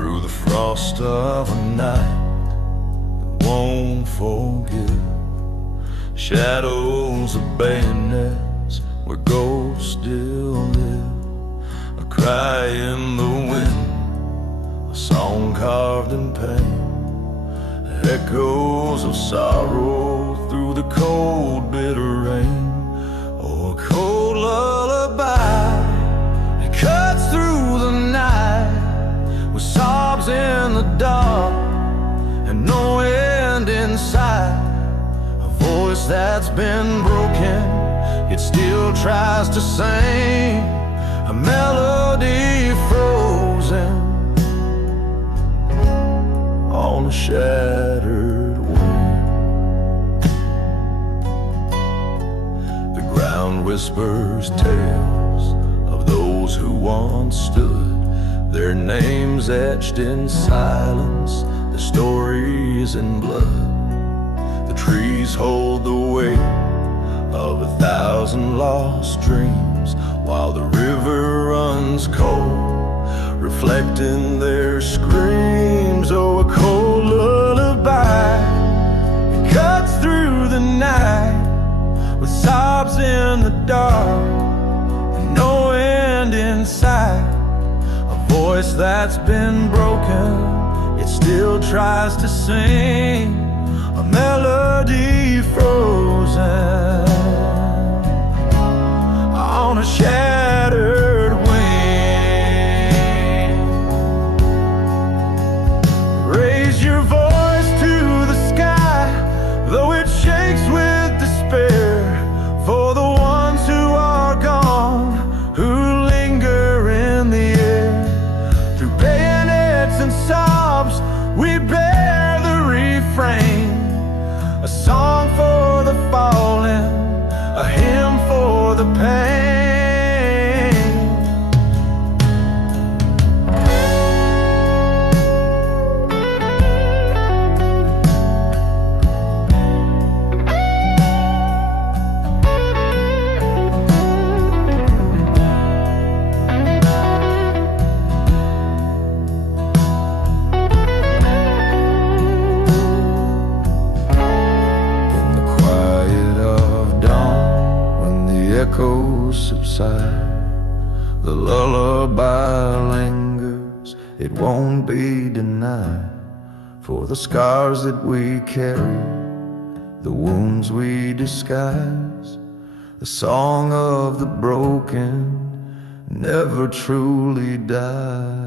through the frost of a night that won't forgive. Shadows of bayonets where ghosts still live. A cry in the wind, a song carved in pain. Echoes of sorrow through the cold, bitter rain. Oh, a cold lullaby, it cuts through the night with sobs in the dark and no end in sight. A voice that's been broken, it still tries to sing a melody frozen on a shattered wing. The ground whispers tales of those who once stood, their names etched in silence, their stories in blood. The trees hold the weight of 1,000 lost dreams, while the river runs cold, reflecting their screams. Oh, a cold lullaby, it cuts through the night with sobs in the dark and no end in sight. A voice that's been broken, it still tries to sing a melody frozen on a shattered wing. Raise your voice to the sky, though it shakes with despair, for the ones who are gone, who linger in the air. Through bayonets and sobs, we bear the refrain, a song for the fallen, a hymn for the pain. Echoes subside, the lullaby lingers, it won't be denied. For the scars that we carry, the wounds we disguise, the song of the broken never truly dies.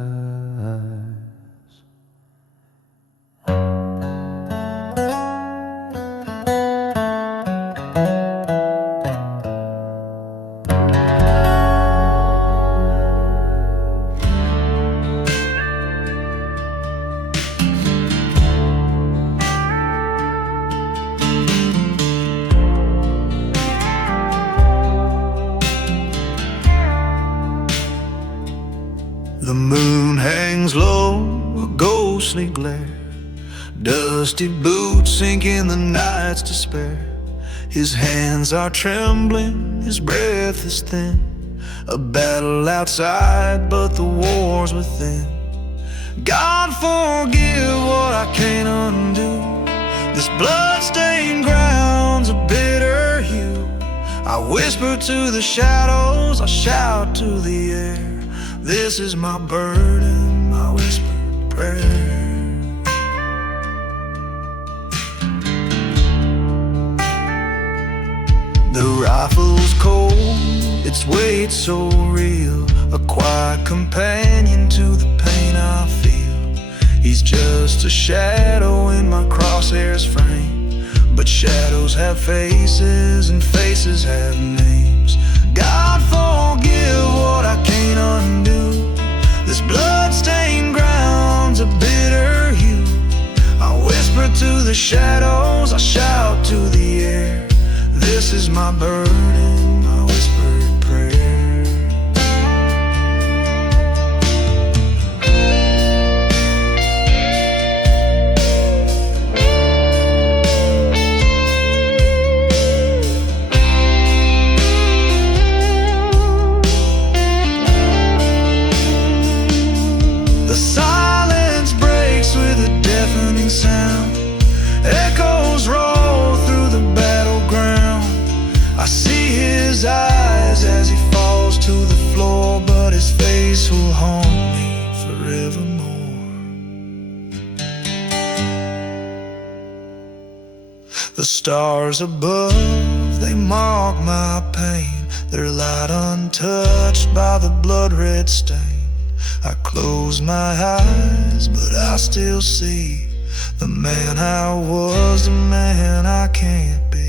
The moon hangs low, a ghostly glare. Dusty boots sink in the night's despair. His hands are trembling, his breath is thin. A battle outside, but the war's within. God forgive what I can't undo. This blood-stained ground's a bitter hue. I whisper to the shadows, I shout to the air. This is my burden, my whispered prayer. The rifle's cold, its weight so real, a quiet companion to the pain I feel. He's just a shadow in my crosshairs frame, but shadows have faces and faces have names. God forgive what I can't undo. This blood-stained ground's a bitter hue. I whisper to the shadows, I shout to the air. This is my burden, my whispered prayer. The silence forevermore. The stars above, they mark my pain, their light untouched by the blood-red stain. I close my eyes, but I still see the man I was, the man I can't be.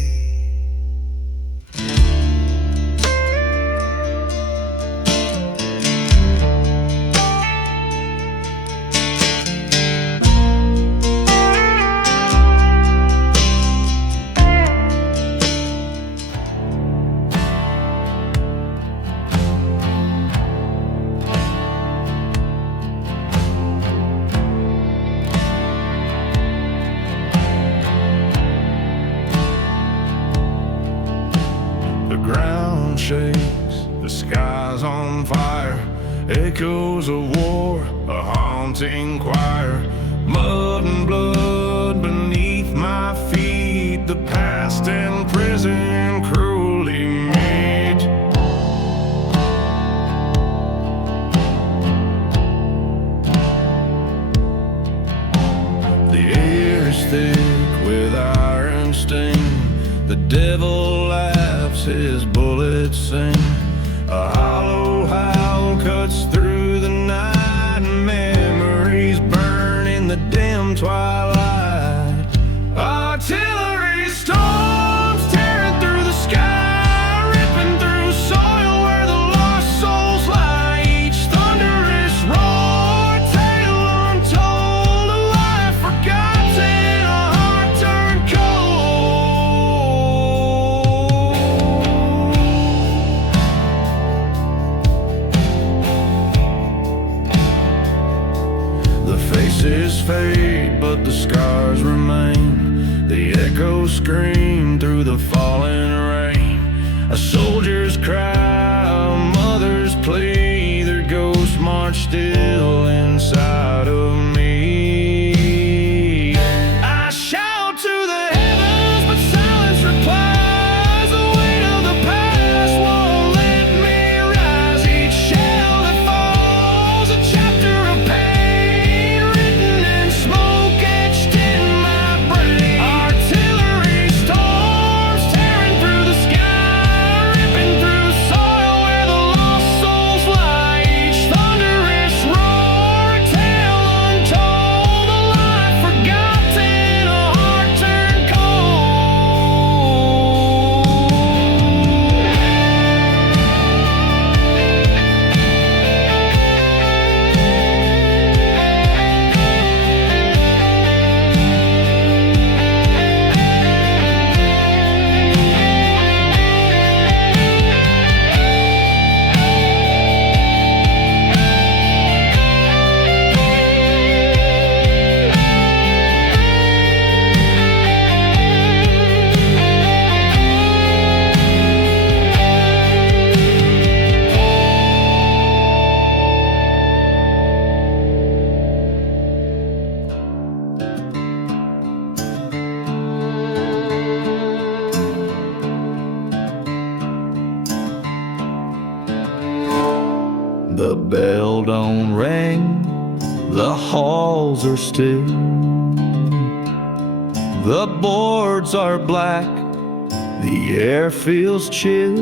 The ground shakes, the sky's on fire, echoes of war, a haunting choir. Mud and blood beneath my feet, the past and present cruelly meet. The air's thick with iron sting, the devil laughs, his bullets sing. A hollow howl cuts through the night, memories burn in the dim twilight. Artillery storms tearing through the sky, ripping through soil where the lost souls lie. Each thunderous roar, tale untold, a life forgotten, a heart turned cold. The faces fade, but the scars remain. The echoes scream through the falling rain. A soldier's cry, a mother's plea, their ghosts march still inside of me. I shout to the heavens, but silence replies. The weight of the past won't let me rise. Each shell that falls, a chapter of pain, written in smoke etched in my brain. Artillery storms tearing through the sky, ripping through soil where the lost souls lie. Each thunderous roar, a tale untold, a life forgotten, a heart turned cold. The bell don't ring, the halls are still, the boards are black, the air feels chill.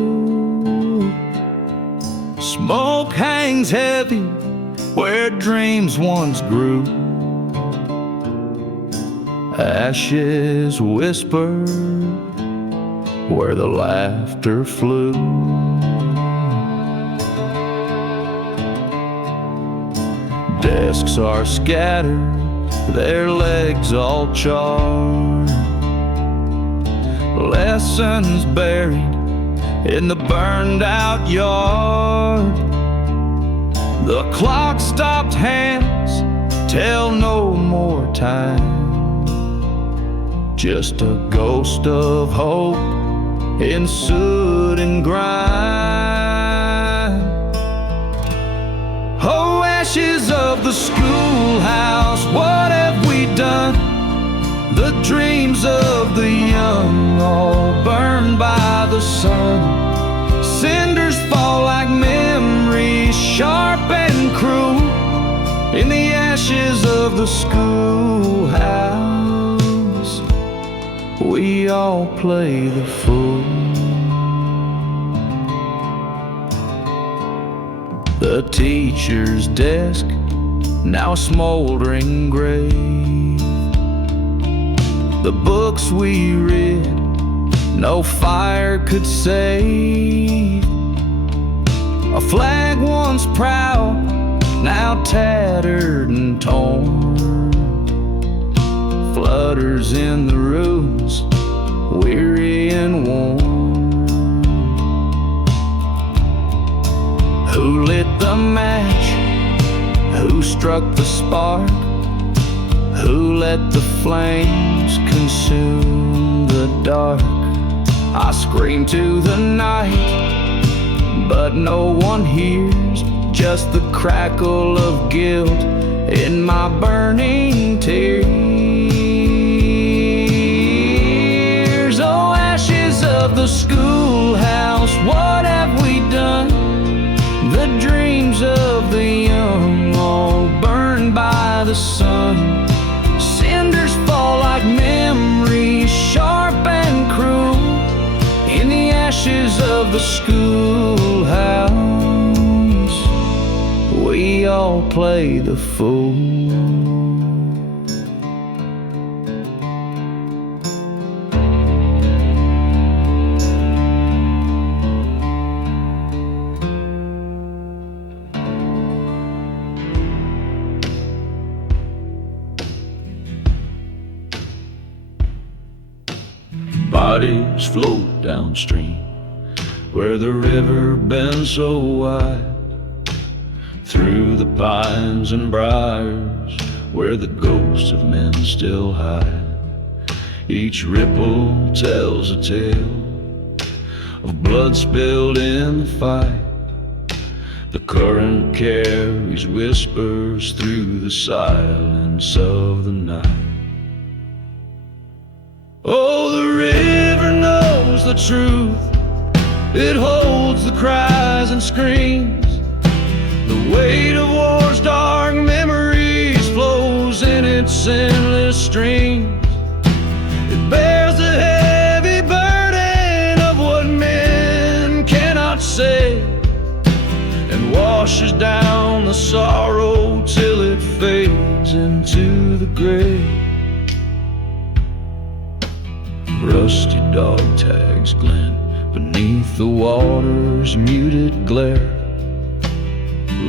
Smoke hangs heavy where dreams once grew, ashes whisper where the laughter flew. Desks are scattered, their legs all charred, lessons buried in the burned out yard. The clock stopped hands tell no more time, just a ghost of hope in soot and grime. Oh, ashes of the schoolhouse, what have we done? The dreams of the young all burned by the sun. Cinders fall like memories, sharp and cruel, in the ashes of the schoolhouse, we all play the fool. The teacher's desk, now a smoldering grave. The books we read, no fire could save. A flag once proud, now tattered and torn, flutters in the ruins, weary and worn. Who lit the match? Who struck the spark? Who let the flames consume the dark? I scream to the night, but no one hears, just the crackle of guilt in my burning tears. Oh, ashes of the schoolhouse, what have we done? The dreams of the young, all burned by the sun. Cinders fall like memories, sharp and cruel, in the ashes of the schoolhouse, we all play the fool. Bodies float downstream, where the river bends so wide, through the pines and briars, where the ghosts of men still hide. Each ripple tells a tale of blood spilled in the fight. The current carries whispers through the silence of the night. Oh, the river knows the truth. It holds the cries and screams. The weight of war's dark memories flows in its endless streams. It bears the heavy burden of what men cannot say, and washes down the sorrow till it fades into the grave. Rusty dog tags glint beneath the water's muted glare.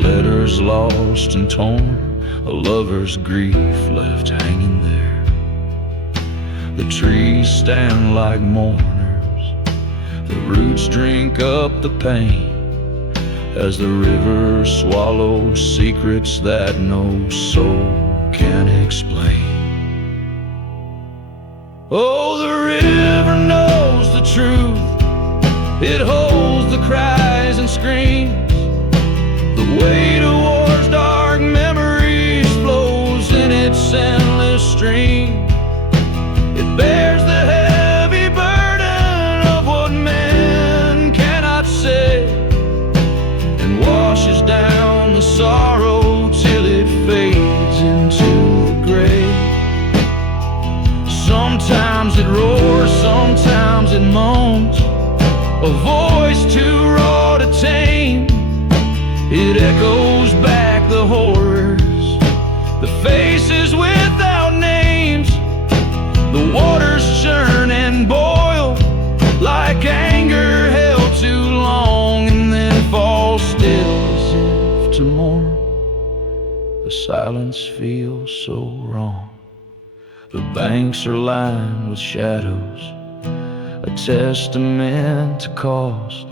Letters lost and torn, a lover's grief left hanging there. The trees stand like mourners, the roots drink up the pain, as the river swallows secrets that no soul can explain. Oh, the river knows the truth. It holds the cries and screams. The weight of war's dark memories flows in its endless stream. It bears the heavy burden of what men cannot say, and washes down the sorrow till it fades into the grave. Sometimes it roars, sometimes it moans, a voice too raw to tame. It echoes back the horrors, the faces without names. The waters churn and boil like anger held too long, and then fall still as if to mourn. The silence feels so wrong. The banks are lined with shadows, a testament to cost.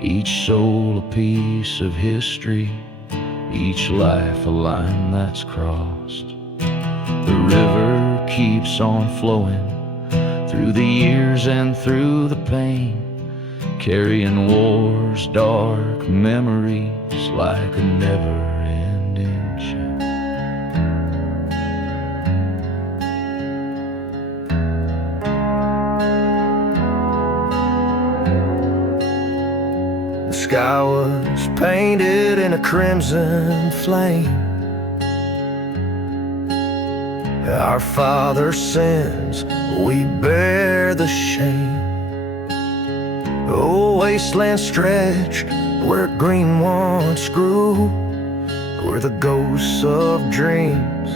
Each soul a piece of history, each life a line that's crossed. The river keeps on flowing through the years and through the pain, carrying war's dark memories like a never-ending chain. The sky was painted in a crimson flame. Our Father's sins, we bear the shame. Oh, wasteland stretched where green once grew, where the ghosts of dreams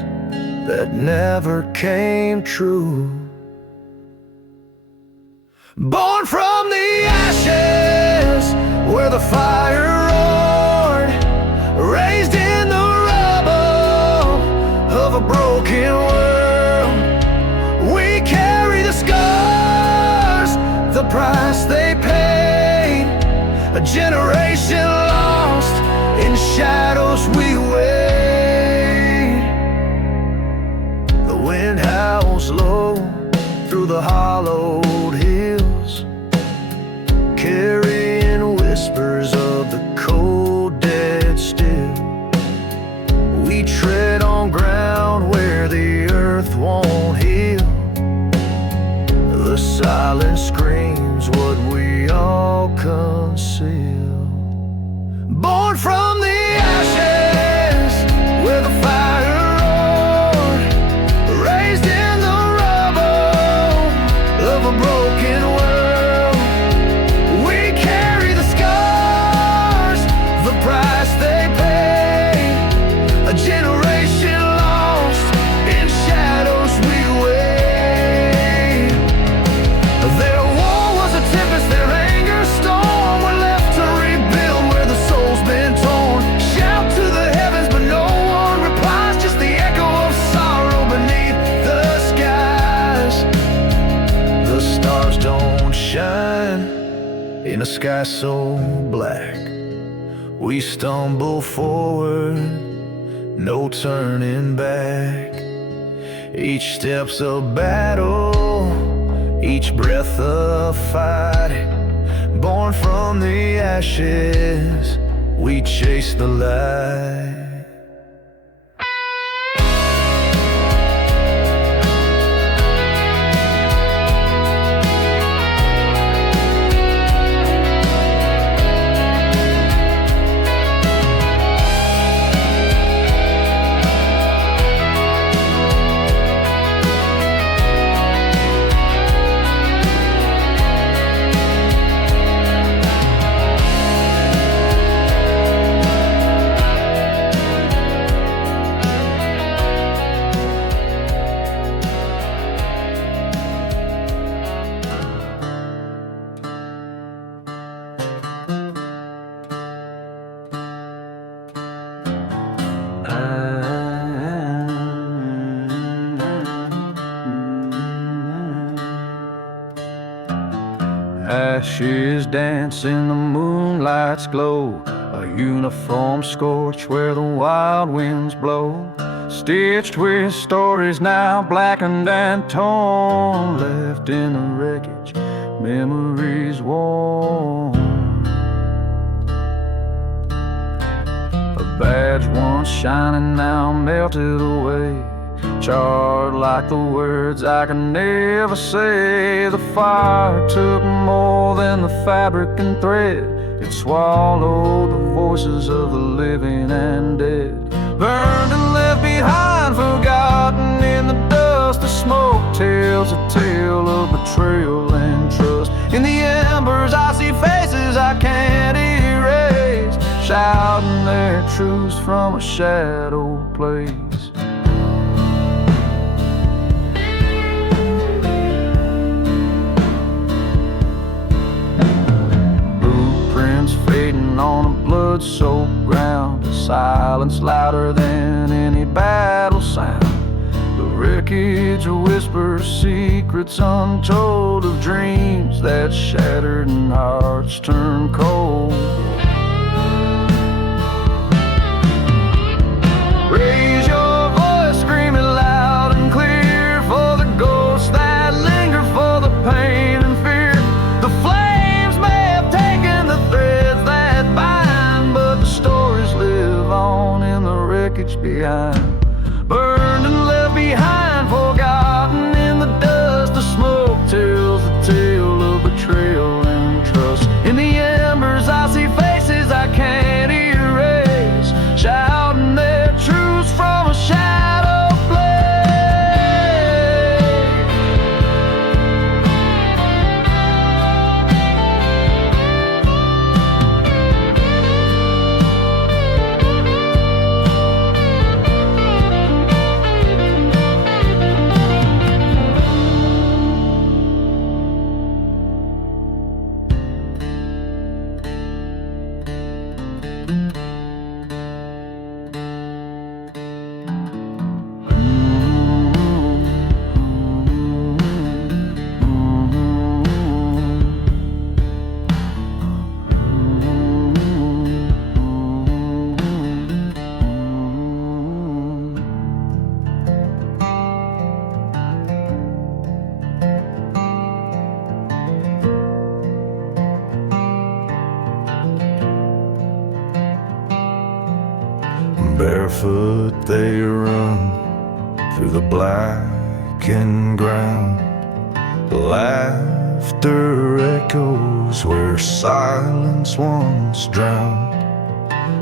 that never came true. Born from the ashes where the fire roared, raised in the rubble of a broken world. We carry the scars, the price they paid, a generation lost in shadows we wait. The wind howls low through the hollowed hills, carrying whispers of the cold dead still. We tread on ground where the earth won't heal. The silence screams what we all conceal. Born from the ashes where the fire roared, raised in the rubble of a broken world. We carry the scars, the price they paid, a generation lost in shadows we wait. Their war was a tempest, their anger storm. We're left to rebuild where the soul's been torn. Shout to the heavens but no one replies, just the echo of sorrow beneath the skies. The stars don't shine in a sky so black. We stumble forward, no turning back. Each step's a battle, each breath a fight. Born from the ashes, we chase the light. Ashes dance in the moonlight's glow, a uniform scorch where the wild winds blow. Stitched with stories now blackened and torn, left in the wreckage, memories warm. A badge once shining now melted away, charred like the words I can never say. The fire took more than the fabric and thread, it swallowed the voices of the living and dead. Burned and left behind, forgotten in the dust. The smoke tells a tale of betrayal and trust. In the embers I see faces I can't erase, shouting their truths from a shadow place. Fading on a blood-soaked ground, a silence louder than any battle sound. The wreckage whispers secrets untold of dreams that shattered and hearts turned cold. Raise your voice, scream it loud and clear, for the ghosts that linger, for the pain and fear. The flames may have taken the threads that bind, but the stories live on in the wreckage behind. Burned and left behind, forgotten in the dust. The smoke tells the tale of betrayal and trust. In the embers I see faces they run through the blackened ground. Laughter echoes where silence once drowned.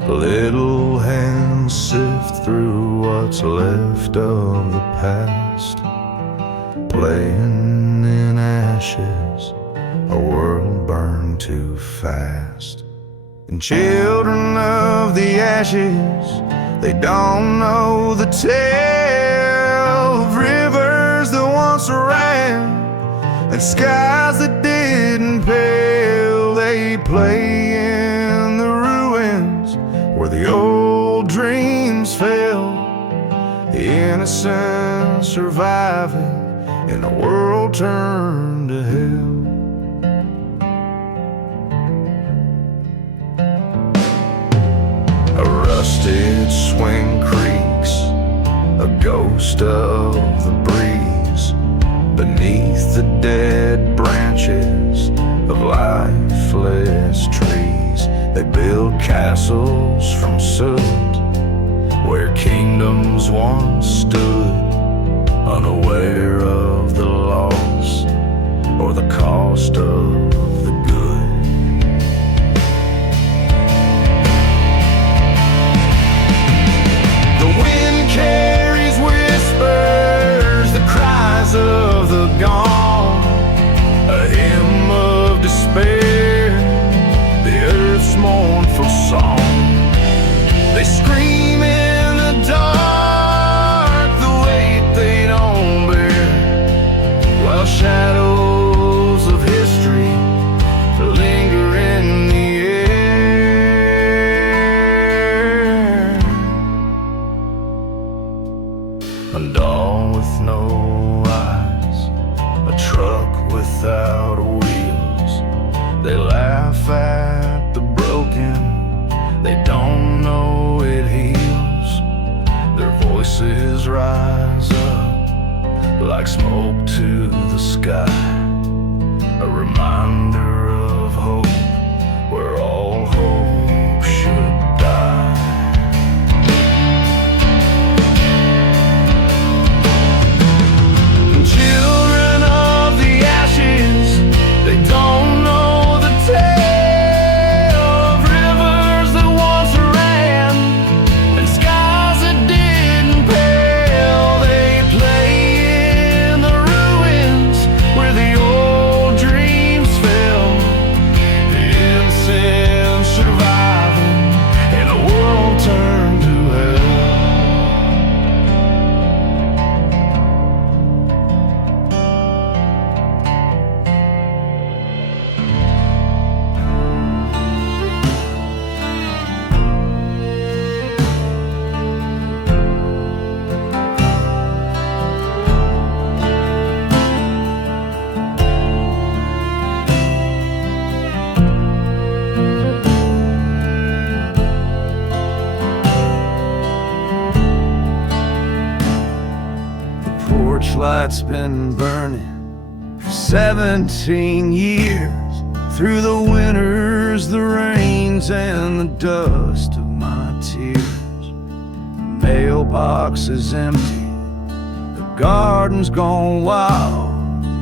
Little hands sift through what's left of the past, playing in ashes, a world burned too fast. And children of the ashes, they don't know the tale of rivers that once ran and skies that didn't pale. They play in the ruins where the old dreams fell, innocent surviving in a world turned to hell. A rusted swing creaks, a ghost of the breeze, beneath the dead branches of lifeless trees. They build castles from soot where kingdoms once stood, unaware of the loss or the cost of the good. The wind carries whispers, the cries of the gone, a hymn of despair, the earth's mournful song. They scream in the dark, the weight they don't bear, while shadows of history linger in the air. A doll with no eyes, a truck without wheels. They laugh at the broken, they don't know it heals. Their voices rise up like smoke to the sky, a reminder of hope where all hope should die. Children of the ashes, they don't know the tale of rivers that once ran and skies that didn't pale. They play in the ruins where the old dreams fell, innocent surviving in a world turned to hell. Porch light's been burning for 17 years, through the winters, the rains, and the dust of my tears. The mailbox is empty, the garden's gone wild.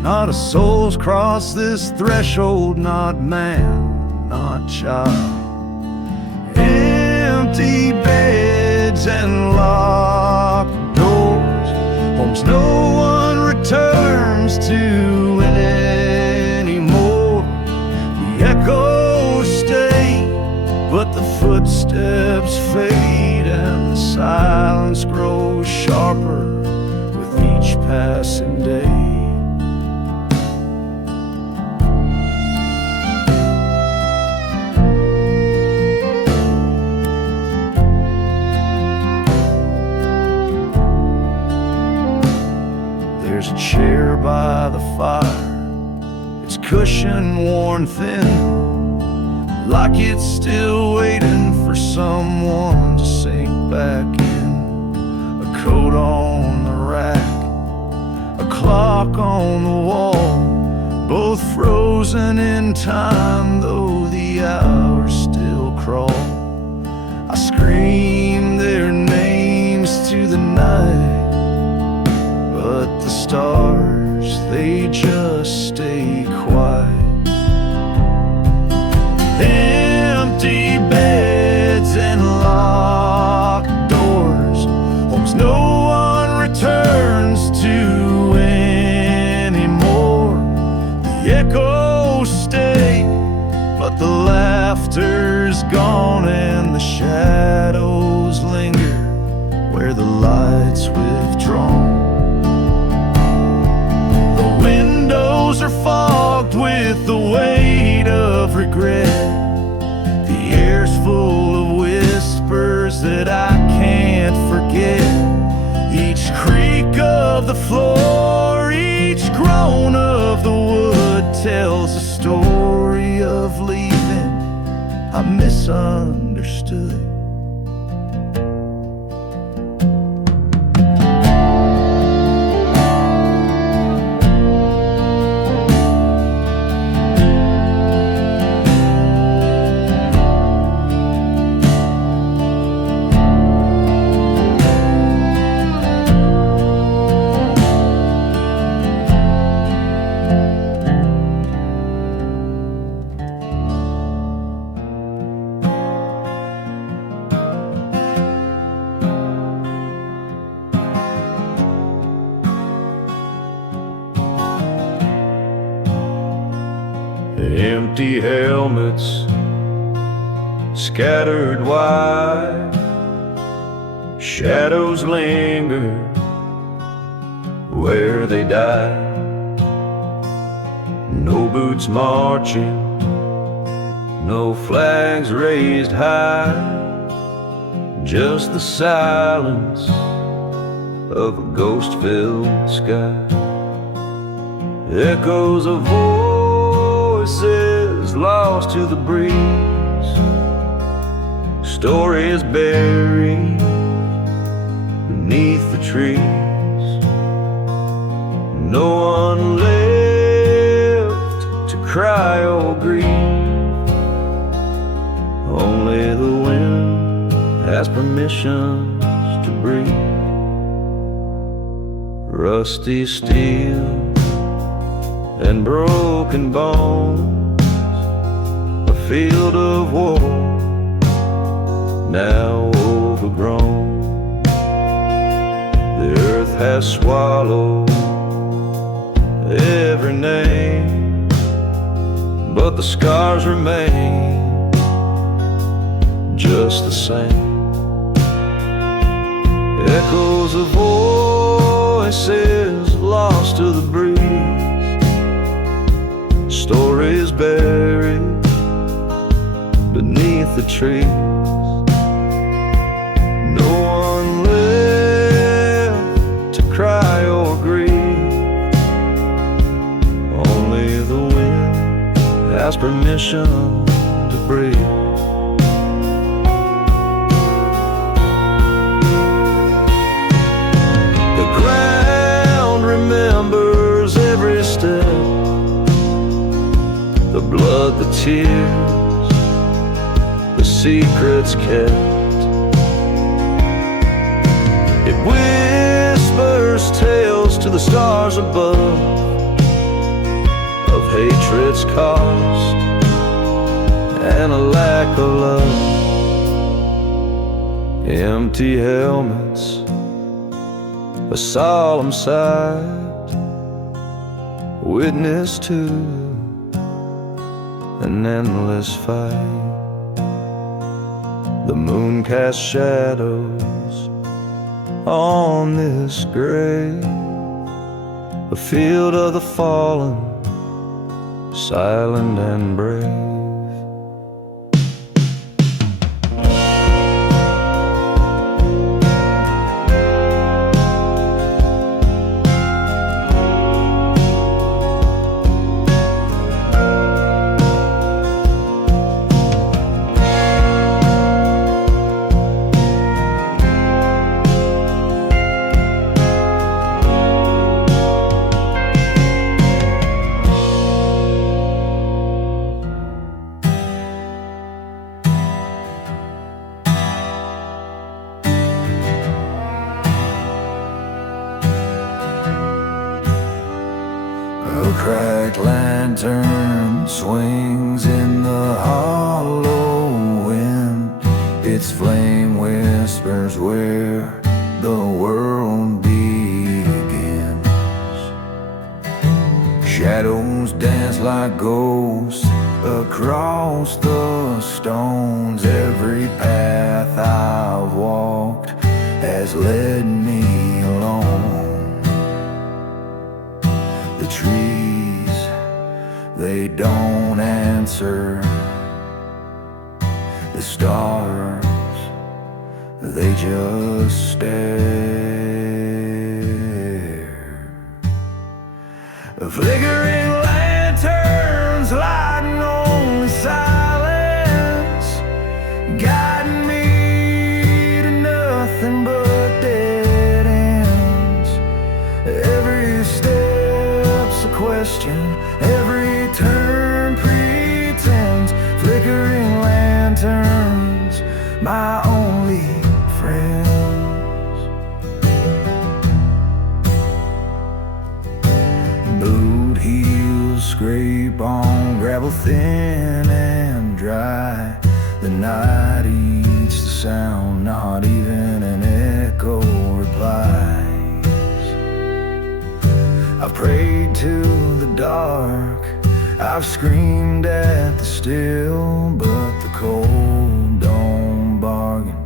Not a soul's crossed this threshold, not man, not child. Empty beds and locked doors, homes no one returns to anymore. The echoes stay, but the footsteps fade, and the silence grows sharper with each passing day. There's a chair by the fire, its cushion worn thin, like it's still waiting for someone to sink back in. A coat on the rack, a clock on the wall, both frozen in time, though the hours still crawl. I scream their names to the night, but the stars, they just stay quiet. Empty beds and locked doors, homes no one returns to anymore. The echoes stay, but the laughter's gone and the shadows linger where the light's withdrawn. The windows are fogged with the weight of regret. The air's full of whispers that I can't forget. Each creak of the floor, each groan of the wood tells a story of leaving I misunderstood. Empty helmets scattered wide, shadows linger where they died. No boots marching, no flags raised high, just the silence of a ghost-filled sky. Echoes of voices lost to the breeze, stories buried beneath the trees. No one left to cry or grieve, only the wind has permission to breathe. Rusty steel and broken bones, a field of war now overgrown. The earth has swallowed every name, but the scars remain just the same. Echoes of voices lost to the breeze, stories buried beneath the trees. No one left to cry or grieve, only the wind has permission to breathe. The ground remembers every step, the blood, the tears, the secrets kept. It whispers tales to the stars above of hatred's cost and a lack of love. Empty helmets, a solemn sight, witness to an endless fight. The moon casts shadows on this grave, a field of the fallen, silent and brave. A cracked lantern swings in the hollow wind. Its flame whispers where the world begins. Shadows dance like ghosts across the stones. Every path I've walked has led me alone. The trees, they don't answer. The stars, they just stare. Flickering lanterns lighting only silence, guiding me to nothing but dead ends. Every step's a question, every turn pretends. Flickering lanterns, my only friends. Boot heels scrape on gravel thin and dry. The night eats the sound, not even an echo replies. I've prayed to the dark, I've screamed at the still, but the cold don't bargain,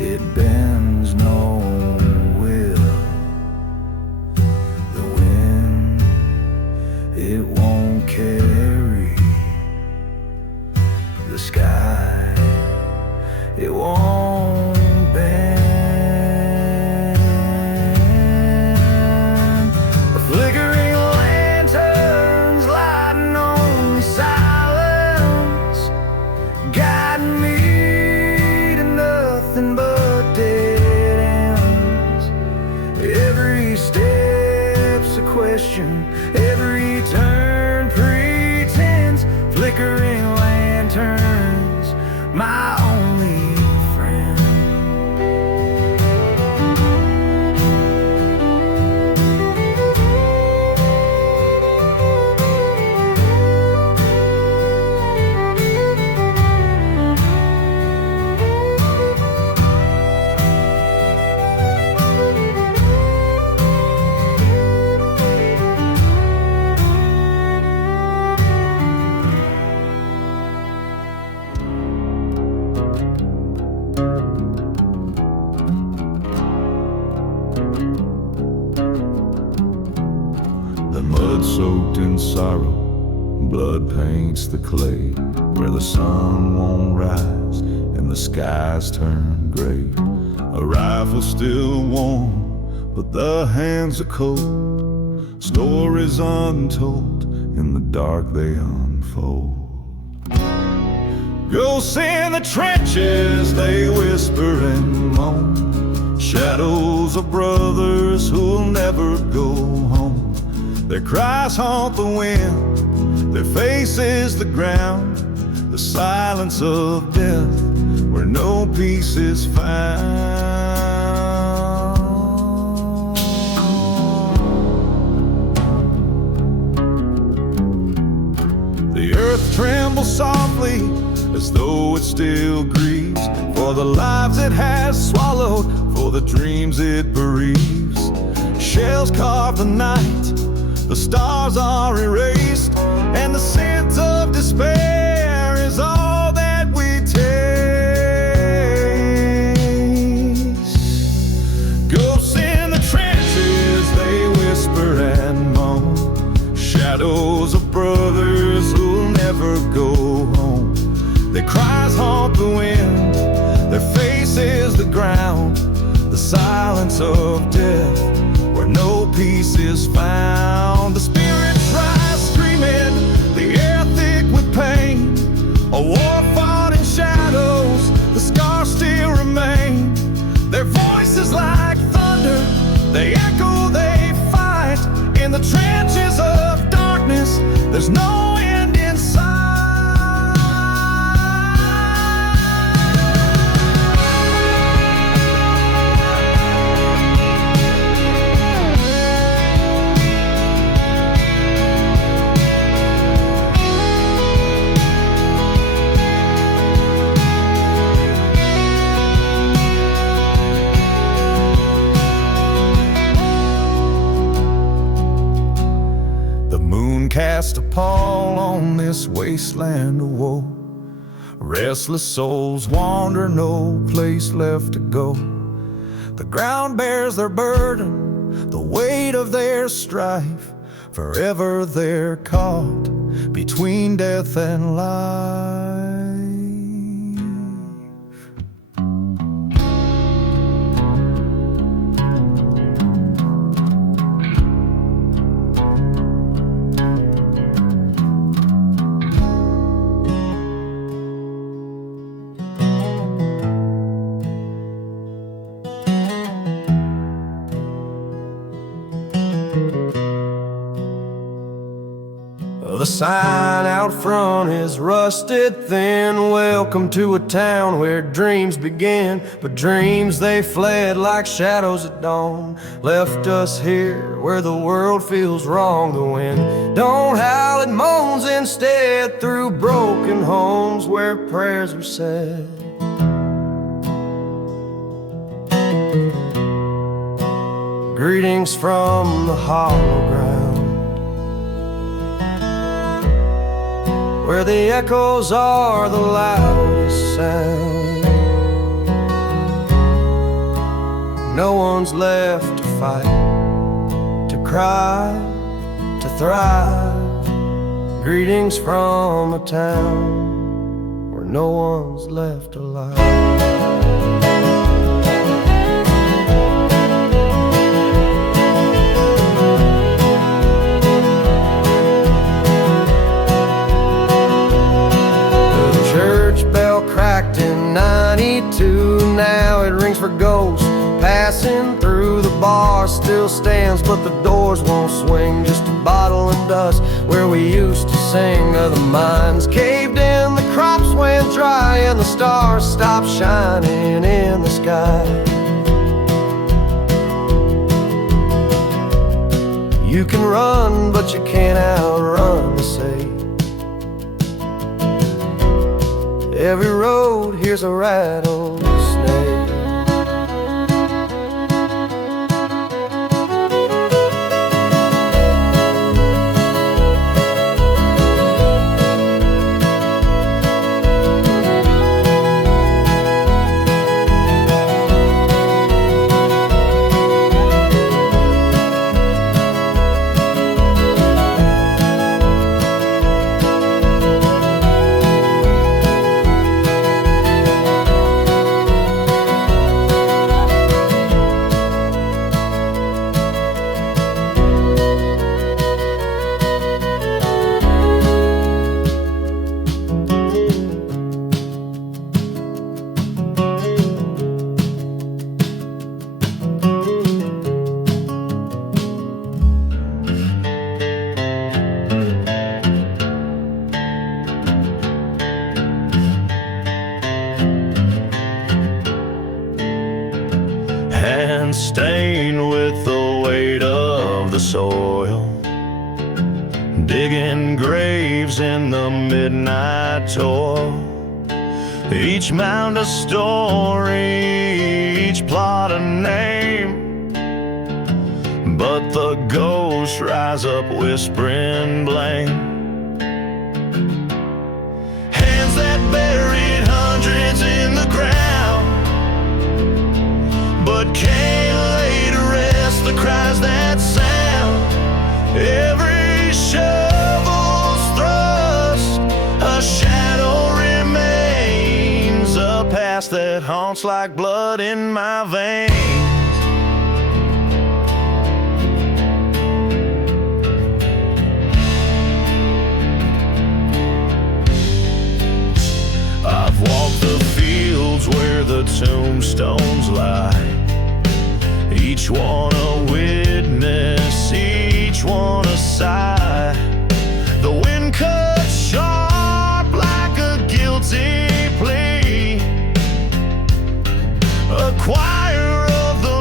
it bends no will. The wind, it won't carry. The sky, it won't bend. A flickering lanterns lighting only silence, guiding me to nothing but dead ends. Every step's a question, every turn pretends. Flickering lanterns, my only friend. The mud soaked in sorrow, blood paints the clay, where the sun won't rise and the skies turn gray. A rifle still warm, but the hands are cold. Stories untold, in the dark they unfold. Ghosts in the trenches, they whisper and moan. Shadows of brothers who'll never go home. Their cries haunt the wind, their faces the ground. The silence of death, where no peace is found. The earth trembles softly, as though it still grieves for the lives it has swallowed, for the dreams it bereaves. Shells carve the night, the stars are erased, and the scent of despair is all that we taste. Ghosts in the trenches, they whisper and moan. Shadows of brothers who'll never go home. Their cries haunt the wind, their faces the ground. The silence of death, where no peace is found. The spirit rise screaming, the air thick with pain. A war fought in shadows, the scars still remain. Their voices like thunder, they echo, they fight. In the trenches of darkness, there's no end in sight. cast a pall on this wasteland of woe. Restless souls wander, no place left to go. The ground bears their burden, the weight of their strife. Forever they're caught between death and life. The sign out front is rusted thin. Welcome to a town where dreams begin. But dreams, they fled like shadows at dawn. Left us here where the world feels wrong. The wind don't howl, it moans instead. Through broken homes where prayers are said. Greetings from the hollow ground, where the echoes are the loudest sound. No one's left to fight, to cry, to thrive. Greetings from a town where no one's left alive. Cracked in 92, now it rings for ghosts passing through. The bar still stands, but the doors won't swing. Just a bottle and dust where we used to sing. The mines caved in, the crops went dry, and the stars stopped shining in the sky. You can run, but you can't outrun the sea. Every road here's a rattlesnake. And stained with the weight of the soil, digging graves in the midnight toil. Each mound a story, each plot a name, but the ghosts rise up whispering blame. Hands that buried hundreds in the ground, but can't lay to rest the cries that sound. Every shovel's thrust, a shadow remains, a past that haunts like blood in my veins. I've walked the fields where the tombstones lie, each one a witness, each one a sigh. The wind cuts sharp like a guilty plea, a choir of the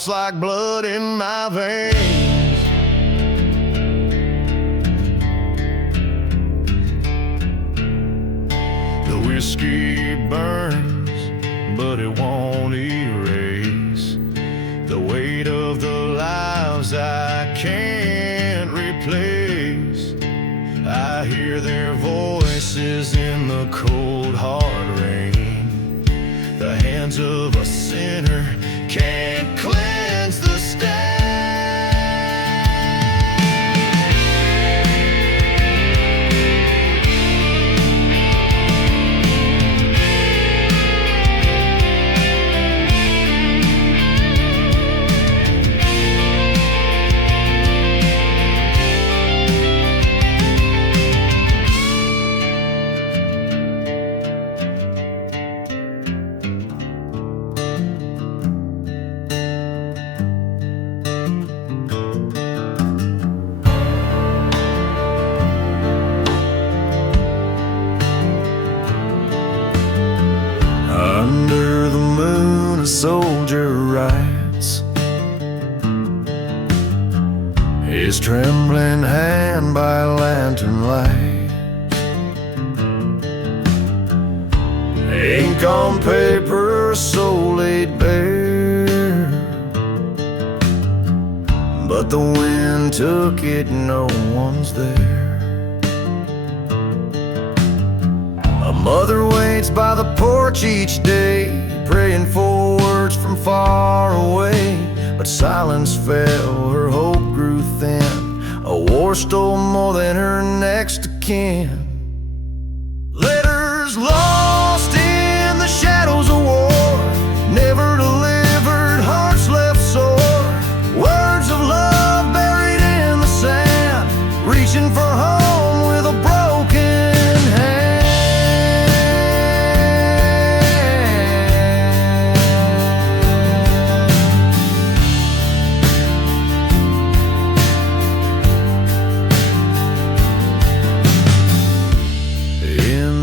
bounce like blood in my veins. The whiskey burns, but it won't erase the weight of the lives I can't replace. I hear their voices in the cold hard rain. The hands of a sinner can't cleanse the stain. Under the moon a soldier rides, his trembling hand by lantern light. Ink on paper, soul laid bare, but the wind took it, no one's there. A mother waits by the porch each day, praying for words from far away. But silence fell, her hope grew thin. A war stole more than her next of kin. Letters lost in the shadows of war, never delivered, hearts left sore. Words of love buried in the sand, reaching for home with a broken hand.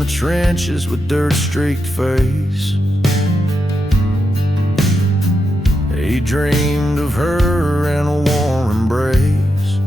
Trenches with dirt-streaked face, he dreamed of her in a warm embrace.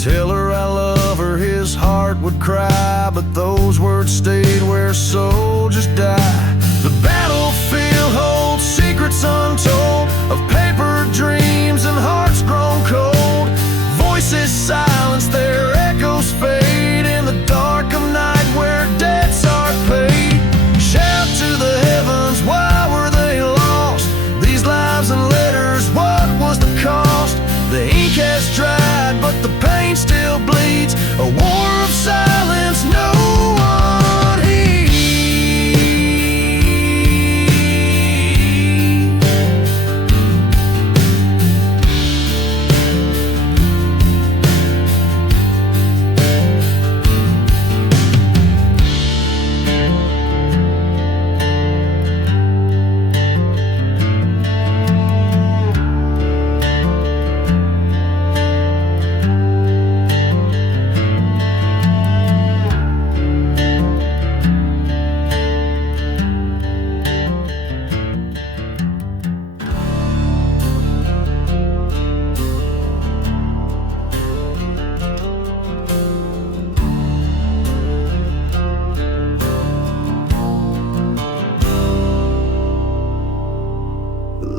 Tell her I love her, his heart would cry, but those words stayed where soldiers die. The battlefield holds secrets untold, of paper dreams and hearts grown cold. Voices silence, their echoes fade in the dark of night where debts are paid. Shout to the heavens, why were they lost? These lives and letters, what was the cost? The ink has dried, but the pain still bleeds. A war of silence, no one heeds.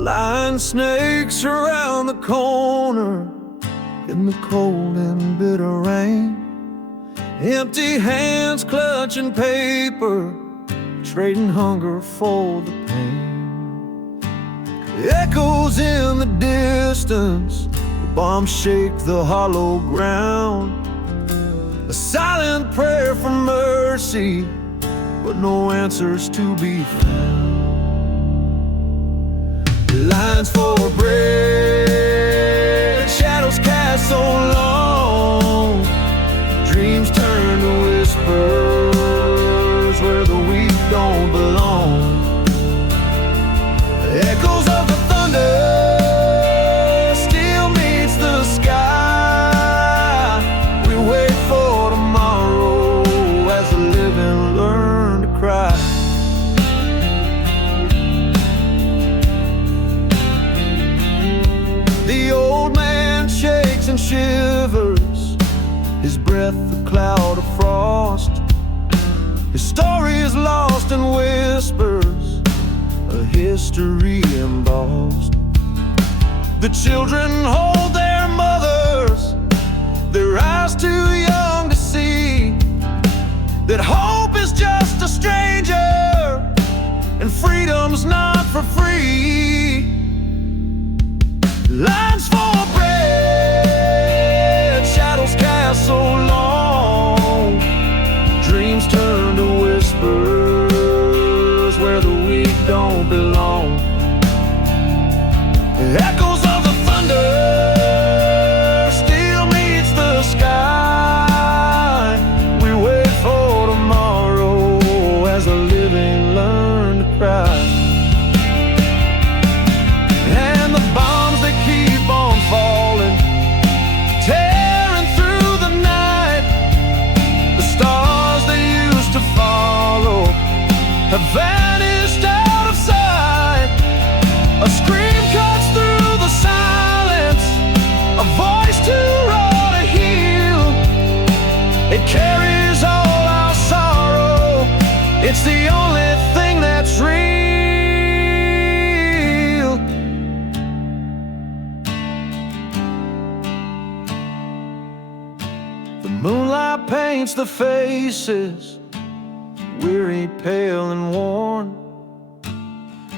Lion snakes around the corner in the cold and bitter rain. Empty hands clutching paper, trading hunger for the pain. Echoes in the distance, the bombs shake the hollow ground. A silent prayer for mercy, but no answers to be found. Lines for bread, shadows cast so long. Dreams turn to whispers where the weak don't belong. Echoes of the thunder still meets the sky. We wait for tomorrow as the living learn to cry. breath, a cloud of frost. His story is lost in whispers, a history embossed. The children hold their mothers, their eyes too young to see that hope is just a stranger and freedom's not for free. Lines for bread, shadows cast so long, dreams turn to whispers where the weak don't belong. Echoes of the thunder still meets the sky. We wait for tomorrow as the living learn to cry. And the bombs they keep on falling, tearing through the night. The stars they used to follow have vanished out of sight. A scream cuts through the silence, a voice too raw to heal. It carries all our sorrow, it's the only thing that's real. The moonlight paints the faces, weary, pale, and worn.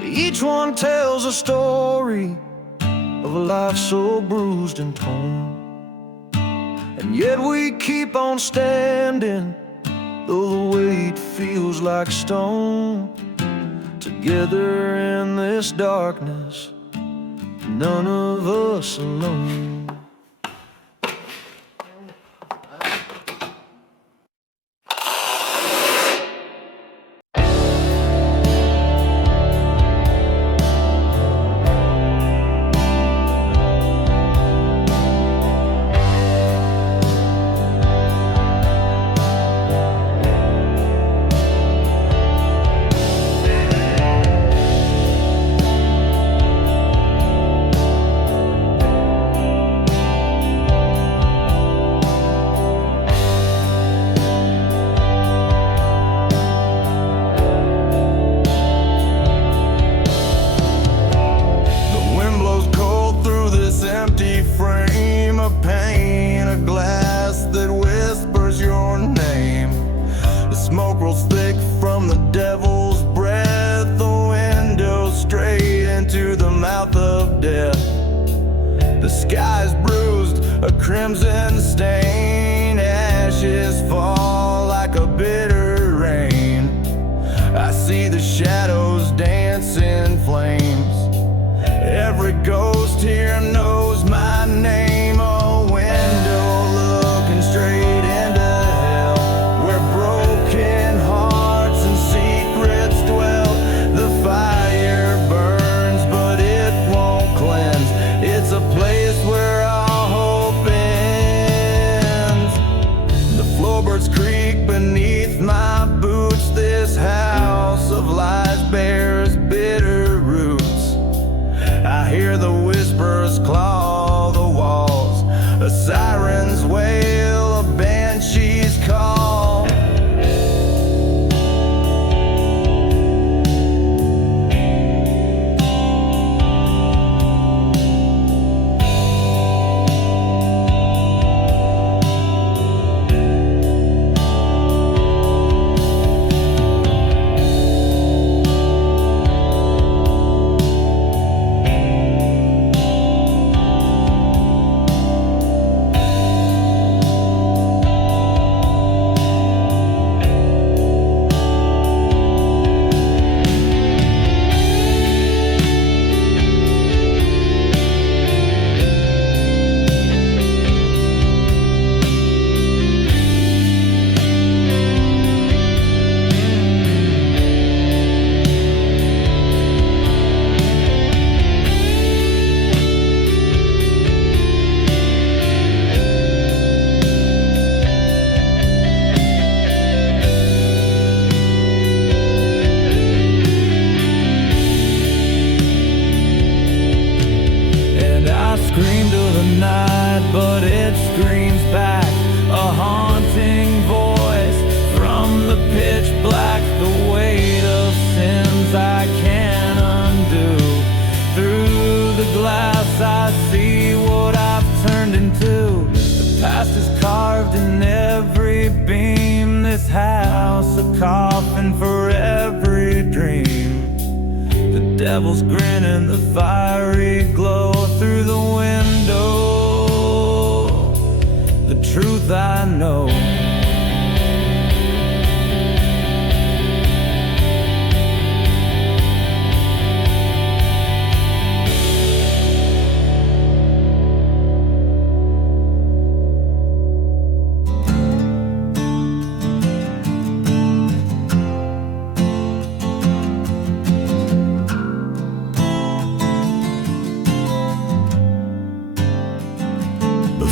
Each one tells a story of a life so bruised and torn. And yet we keep on standing, though the weight feels like stone. Together in this darkness, none of us alone. Smoke rolls thick from the devil's breath, the window straight into the mouth of death. The sky's bruised, a crimson stain, ashes fall like a bitter rain. I see the shadows dance in flames, every ghost here knows my name. A window looking straight into hell, where broken hearts and secrets dwell. The fire burns, but it won't cleanse. It's a place where all hope ends. The floorboards creak beneath my boots. This house of lies bears bitter roots. I hear the whispers claw the walls, a siren's wail, a banshee's call. Scream to the night, but it screams back, a haunting pitch black, the weight of sins I can't undo. Through the glass I see what I've turned into. The past is carved in every beam. This house a coffin for every dream. The devil's grin and the fiery glow through the window. The truth I know.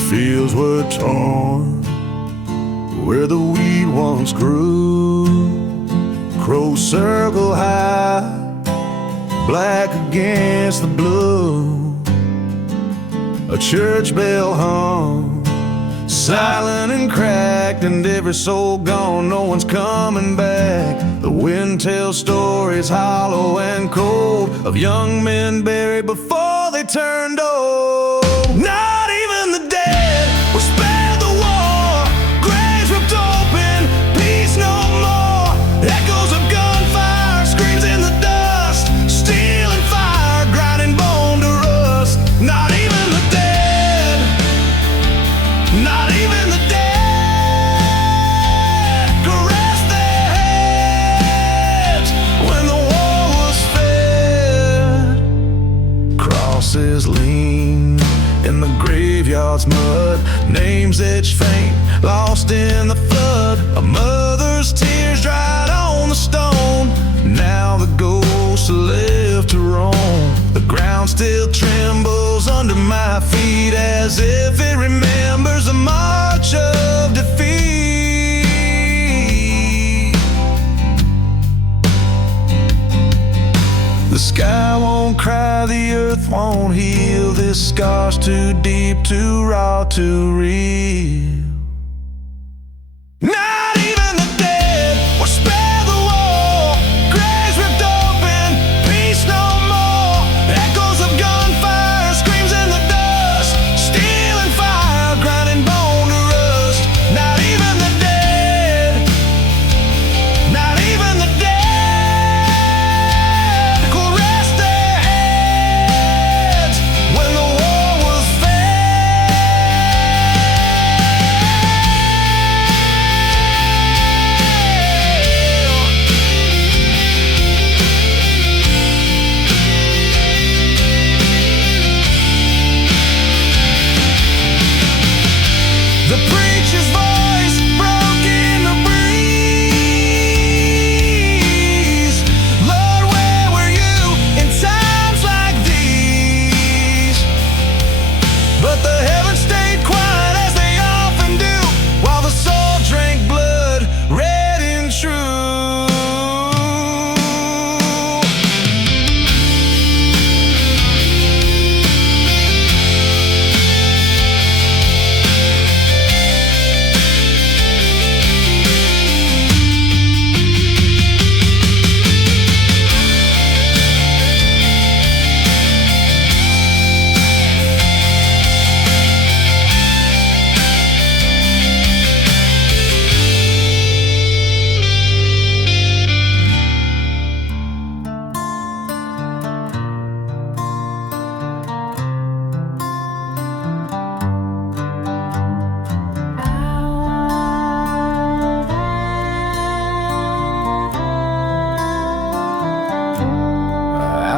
Fields were torn where the weed once grew. Crows circle high, black against the blue. A church bell hung, silent and cracked, and every soul gone, no one's coming back. The wind tells stories hollow and cold of young men buried before they turned old. Not even the dead were spared the war. Graves ripped open, peace no more. Echoes of gunfire, screams in the dust. Steel and fire, grinding bone to rust. Not even the dead, not even the dead caressed their heads when the war was fed. Crosses lean in the graveyard's mud, names etched faint, lost in the flood. A mother's tears dried on the stone. Now the ghosts are left to roam. The ground still trembles under my feet, as if it remembers the march of defeat. The sky won't cry, the earth won't heal. This scar's too deep, too raw, too real. Not even the dead were spared the war. Graves ripped open, peace no more. Echoes of gunfire, screams in the dust. Steel and fire, grinding bone to rust. Not even the dead, not even the dead caressed their heads when the war was the preacher's voice broke in the breeze. Lord, where were you in times like these? But the heavens stayed quiet as they often do, while the soul drank blood red and true.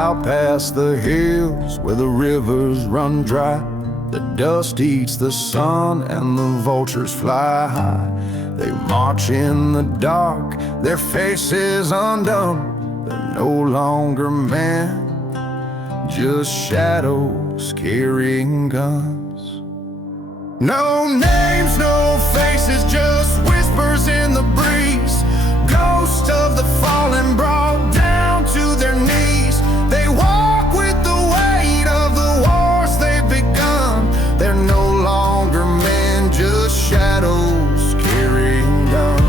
Out past the hills where the rivers run dry, the dust eats the sun and the vultures fly high. They march in the dark, their faces undone. They're no longer men, just shadows carrying guns. No names, no faces, just whispers in the breeze. Ghosts of the fallen brought down to their knees. They walk with the weight of the wars they've begun. They're no longer men, just shadows carrying guns.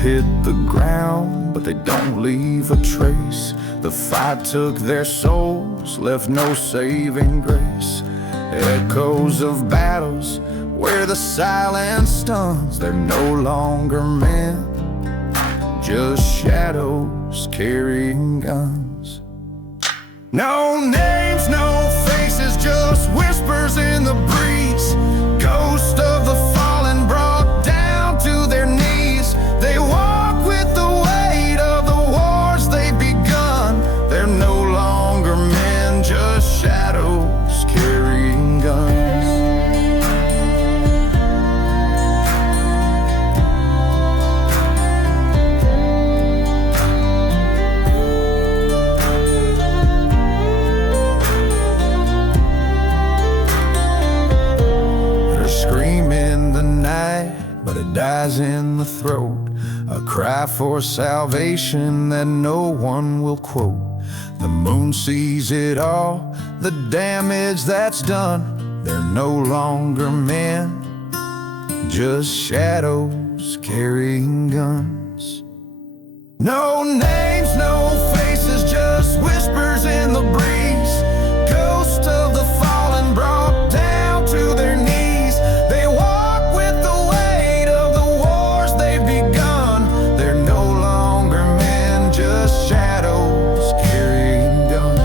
hit the ground, but they don't leave a trace. The fight took their souls, left no saving grace. Echoes of battles where the silence stuns. They're no longer men, just shadows carrying guns. No names, no faces, just whispers in the breeze. Ghost of the fallen brought down to their knees. They walk with the weight of the wars they've begun. They're no longer men, just shadows carrying guns. But it dies in the throat, a cry for salvation that no one will quote. The moon sees it all, the damage that's done. They're no longer men, just shadows carrying guns. No names, no faces, just whispers in the breeze. Ghost of the fallen brought down to their knees. They walk with the weight of the wars they've begun. They're no longer men, just shadows carrying guns.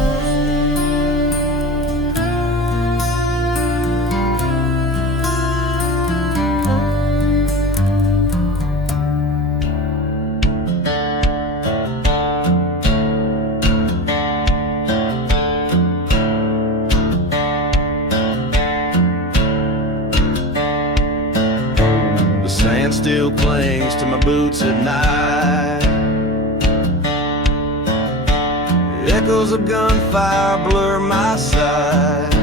The sand still clings to my boots at night. Echoes of gunfire blur my sight.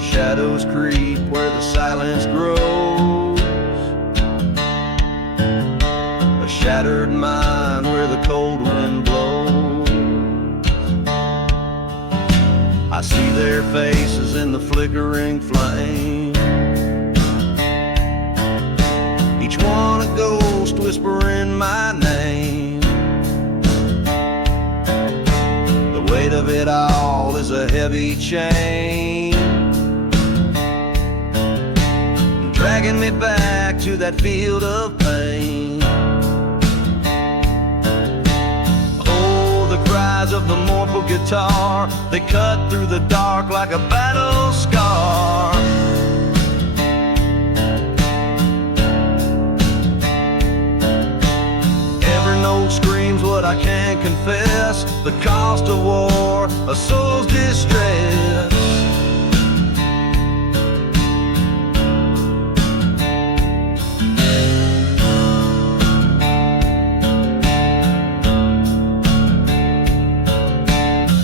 Shadows creep where the silence grows. A shattered mind where the cold wind blows. I see their faces in the flickering flame. Each one a ghost whispering my name. The weight of it all is a heavy chain, dragging me back to that field of pain. Oh, the cries of the mournful guitar, they cut through the dark like a battle scar. Every note screams what I can't confess, the cost of war, a soul's distress.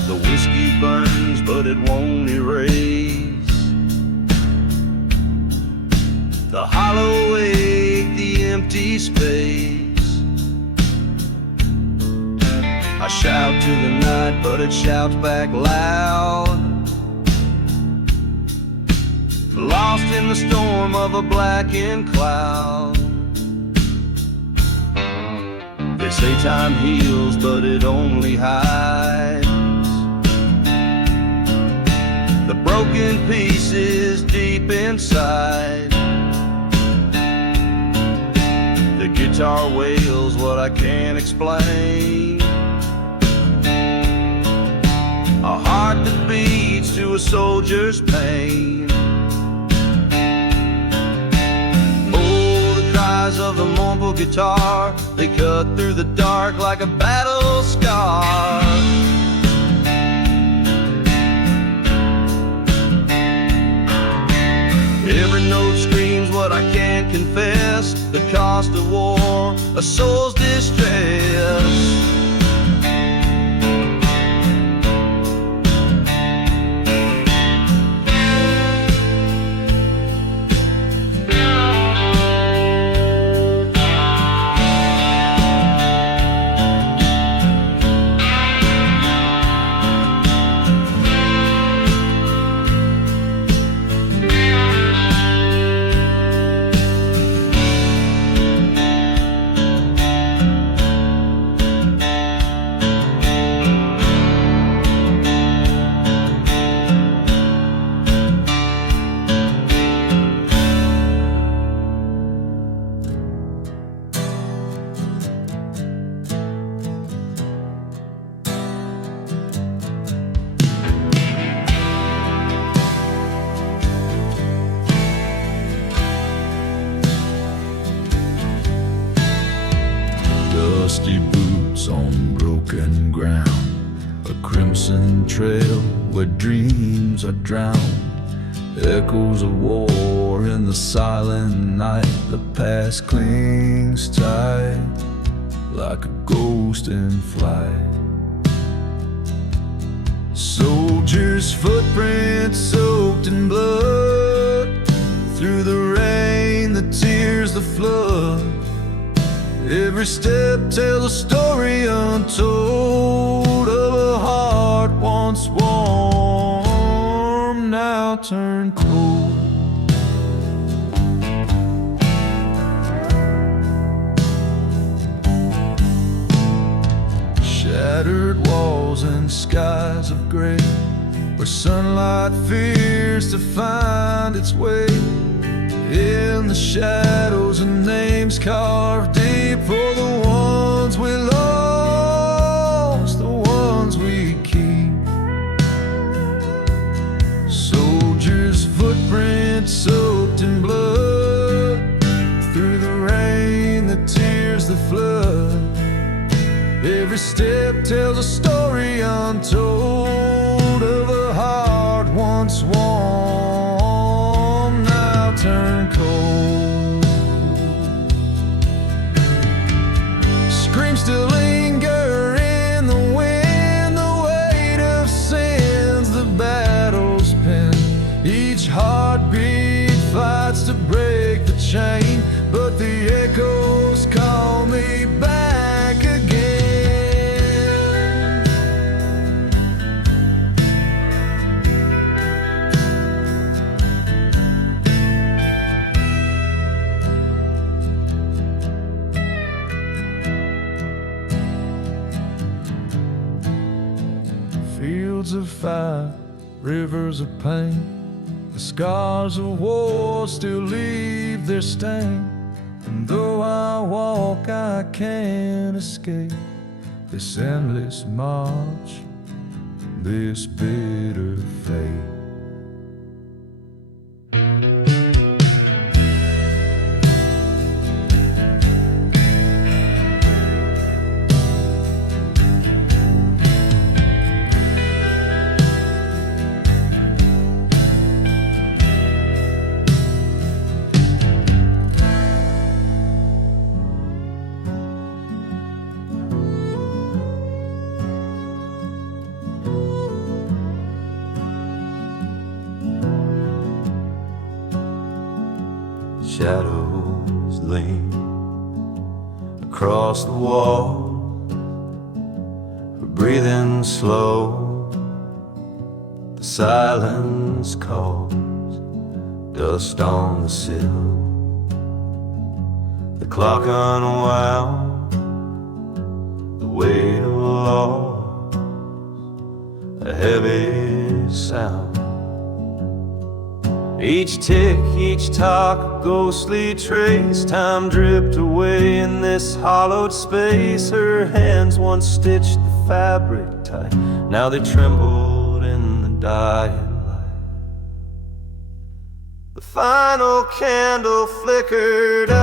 The whiskey burns, but it won't erase the hollow ache, the empty space. I shout to the night, but it shouts back loud. Lost in the storm of a blackened cloud. They say time heals, but it only hides the broken pieces deep inside. The guitar wails what I can't explain. A heart that beats to a soldier's pain. Oh, the cries of the mournful guitar, they cut through the dark like a battle scar. Every note screams what I can't confess, the cost of war, a soul's distress. footsteps on broken ground, a crimson trail where dreams are drowned. Echoes of war in the silent night. The past clings tight like a ghost in flight. Soldiers' footprints soaked in blood, through the rain, the tears, the flood. Every step tells a story untold of a heart once warm, now turned cold. Shattered walls and skies of gray, where sunlight fears to find its way. In the shadows and names carved deep for the ones we lost, the ones we keep. Soldiers' footprints soaked in blood, through the rain, the tears, the flood. Every step tells a story untold of a heart once warm, now turned cold. Screams still linger in the wind, the weight of sins, the battle's pen. Each heartbeat fights to break the chain, but the echoes call me back again. Fields of fire, rivers of pain, the scars of war still leave their stain. And though I walk, I can't escape this endless march, this bitter fate. Shadows lean across the wall, we're breathing slow. The silence calls, dust on the sill. The clock unwound, the weight of loss, a heavy sound. Each tick, each talk, a ghostly trace. Time dripped away in this hollowed space. Her hands once stitched the fabric tight, now they trembled in the dying light. The final candle flickered out.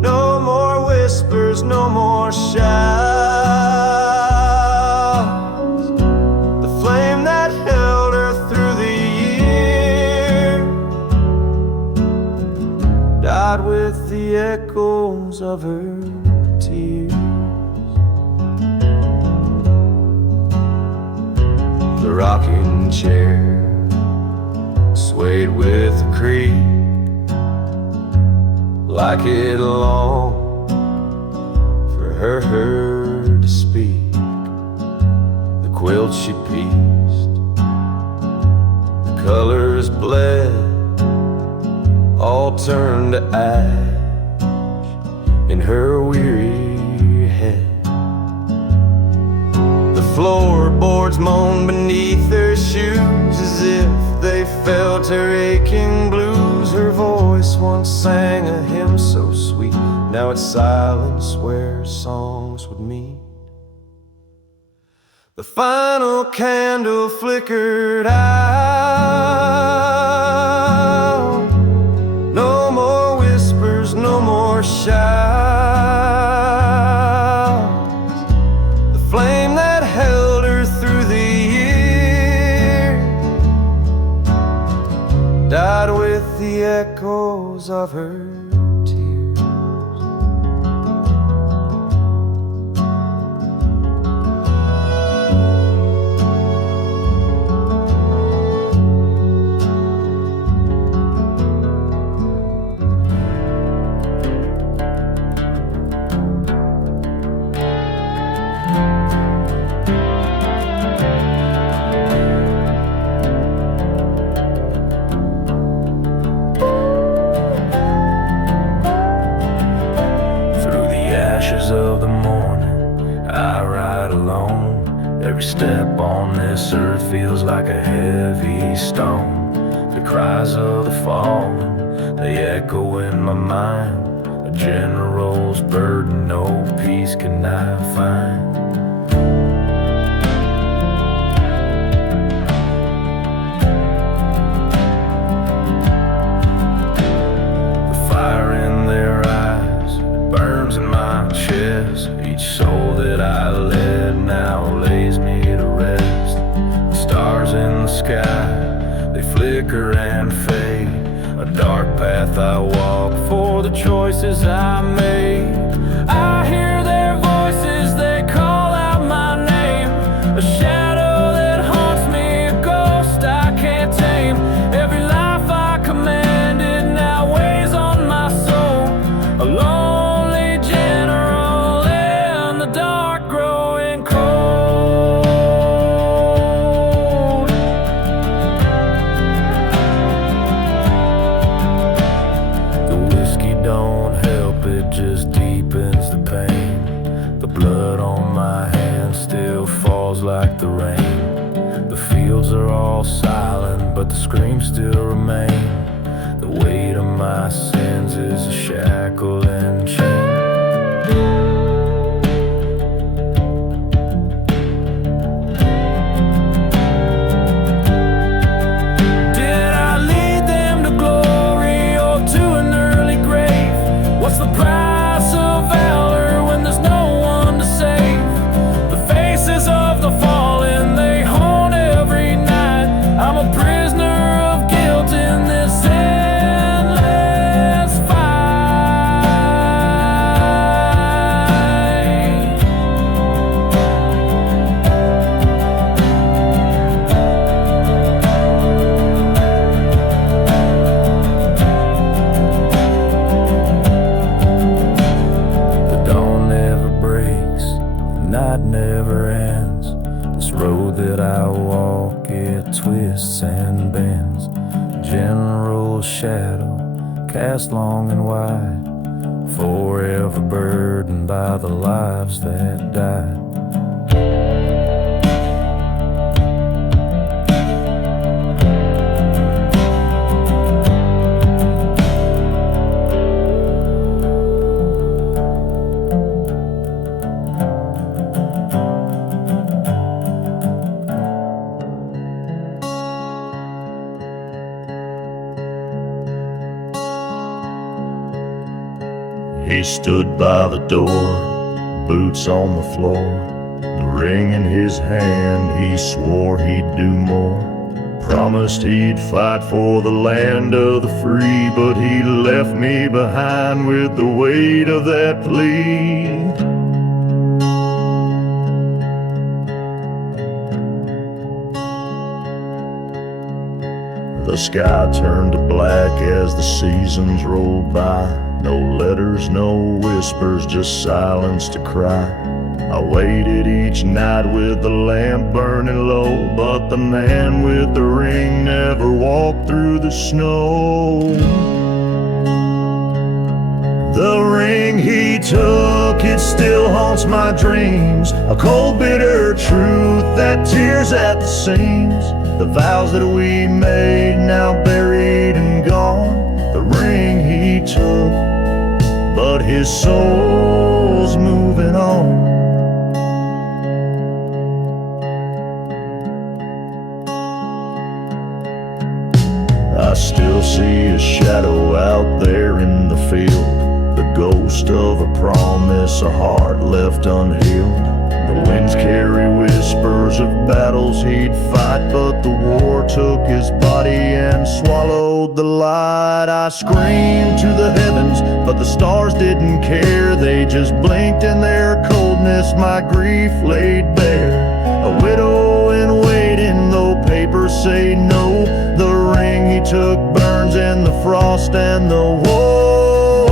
No more whispers, no more shouts. With the echoes of her tears. The rocking chair swayed with a creak, like it longed for her to speak. The quilt she pieced, the colors bled, all turned to ash in her weary head. The floorboards moaned beneath her shoes, as if they felt her aching blues. Her voice once sang a hymn so sweet, now it's silence where songs would meet. The final candle flickered out. No more whispers, no more shouts. echoes of her tears. Of the morning, I ride alone. Every step on this earth feels like a heavy stone. The cries of the fallen, they echo in my mind. A general's burden, no peace can I find. Each soul that I led now lays me to rest. The stars in the sky, they flicker and fade. A dark path I walk for the choices I made. I hear their voices, they call out my name. A shadow that haunts me, a ghost I can't tame. Every life I commanded now weighs on my soul. Alone like the rain. The fields are all silent, but the screams still remain. The weight of my sins is a shackle and chain. Did I lead them to glory or to an early grave? What's the price of valor when there's no one to save? The faces of the fallen, they haunt every night. I'm a prisoner of guilt in this endless fight. The dawn never breaks, the night never ends. This road that I walk, it twists and bends. General shadow, cast long and wide, forever burdened by the lives that died. He stood by the door, boots on the floor, the ring in his hand. He swore he'd do more, promised he'd fight for the land of the free, but he left me behind with the weight of that plea. The sky turned to black as the seasons rolled by. No letters, no whispers, just silence to cry. I waited each night with the lamp burning low, but the man with the ring never walked through the snow. The ring he took, it still haunts my dreams. A cold, bitter truth that tears at the seams. The vows that we made, now buried and gone. The ring he took, but his soul's moving on. I still see a shadow out there in the field, the ghost of a promise, a heart left unhealed. The winds carry whispers of battles he'd fight, but the war took his body and swallowed the light. I screamed to the heavens, but the stars didn't care. They just blinked in their coldness, my grief laid bare. A widow in waiting, though papers say no. The ring he took burns in the frost and the woe.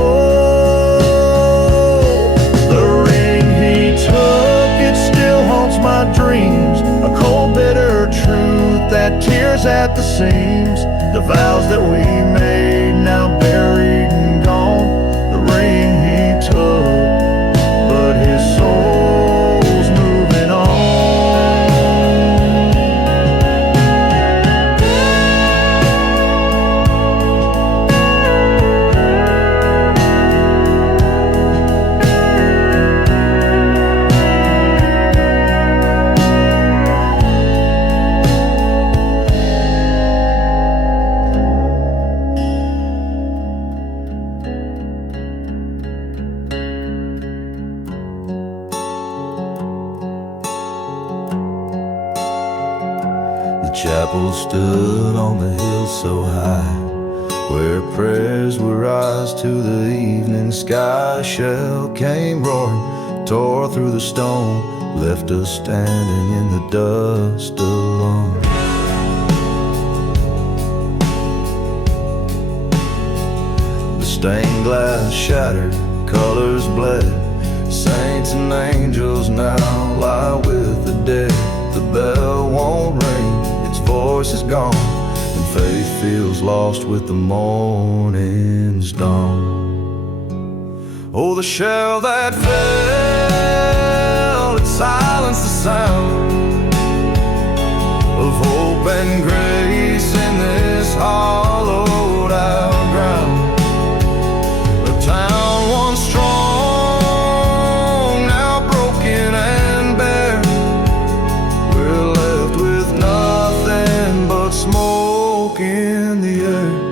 The ring he took, it still haunts my dreams. A cold, bitter truth that tears at the seams. The vows that we made, now buried and gone. The ring he took, but his soul's moving on. The chapel stood on the hill so high, where prayers would rise to the evening sky. A shell came roaring, tore through the stone, left us standing in the dust alone. The stained glass shattered, colors bled. Saints and angels now lie with the dead. The bell won't ring, its voice is gone, and faith feels lost with the morning's dawn. Oh, the shell that fell, it silenced the sound of hope and grace in this hollowed out ground. A town once strong, now broken and bare. We're left with nothing but smoke in the air.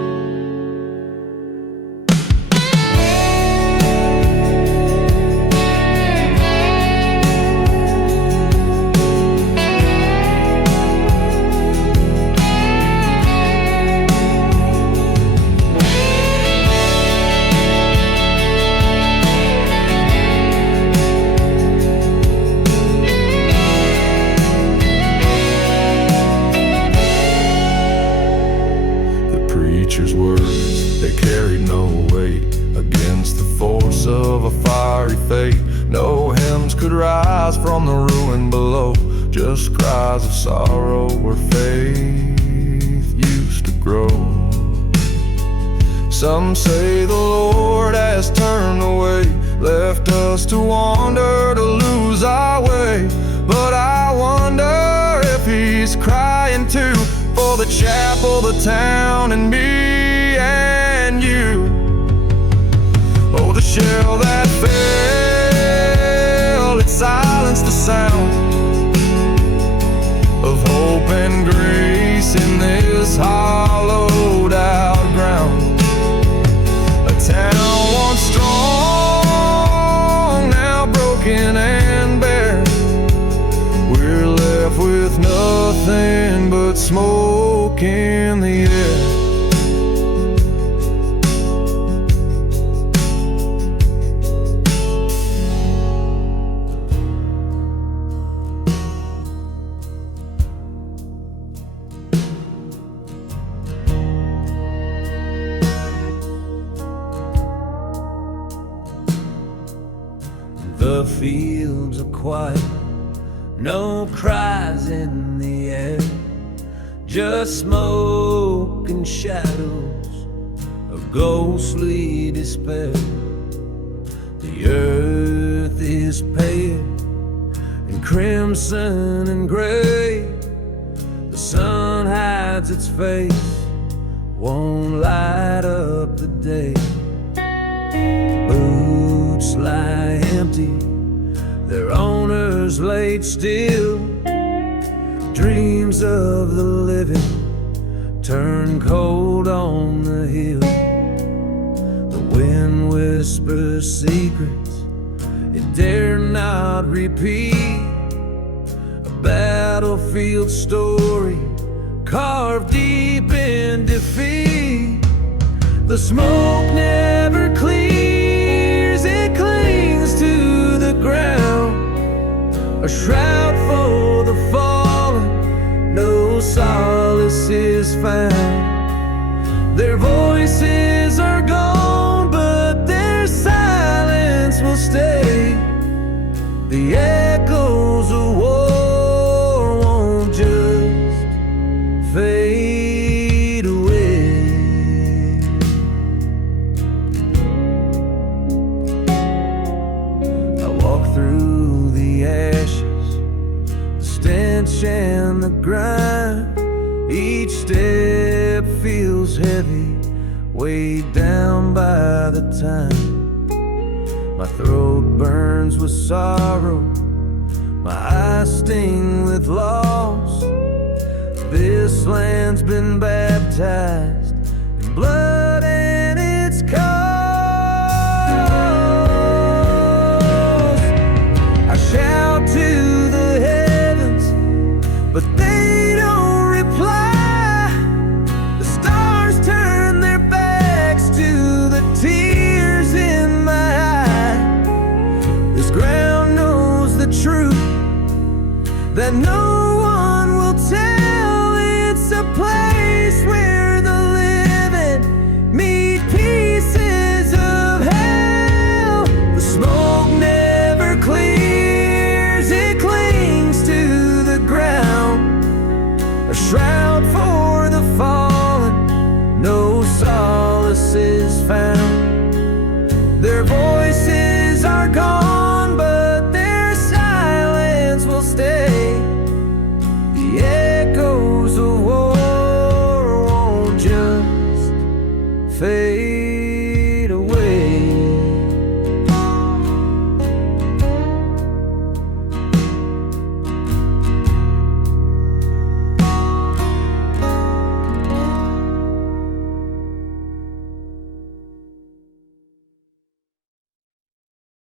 Preacher's words, they carried no weight against the force of a fiery fate. No hymns could rise from the ruin below, just cries of sorrow where faith used to grow. Some say the Lord has turned away, left us to wander, to lose our way. But I wonder if he's crying too, for the chapel, the town, and me and you. Oh, the shell that fell, it silenced the sound of hope and grace in this hollowed out ground. A town once strong, now broken and bare. We're left with nothing but smoke in the air. The fields are quiet, no cries in the air, just smoke and shadows of ghostly despair. The earth is pale and crimson and gray. The sun hides its face, won't light up the day. Boots lie empty, their owners laid still. Dreams of the living turn cold on the hill. The wind whispers secrets it dare not repeat about battlefield story, carved deep in defeat. The smoke never clears, it clings to the ground, a shroud for the fallen, no solace is found. Their voices are gone, but their silence will stay. The echoes of war won't just fade away. I walk through the ashes, the stench and the grind. Each step feels heavy, weighed down by the time. My throat burns with sorrow, my eyes sting with loss. This land's been baptized in blood and its cause. I shout to the heavens, but they don't reply. The stars turn their backs to the tears in my eye. This ground knows the truth that no one will tell. It's a place where the living meet pieces of hell. The smoke never clears, it clings to the ground, a shroud for the fallen, no solace is found. Their voices are gone, but their silence will stay. The echoes of war won't just fade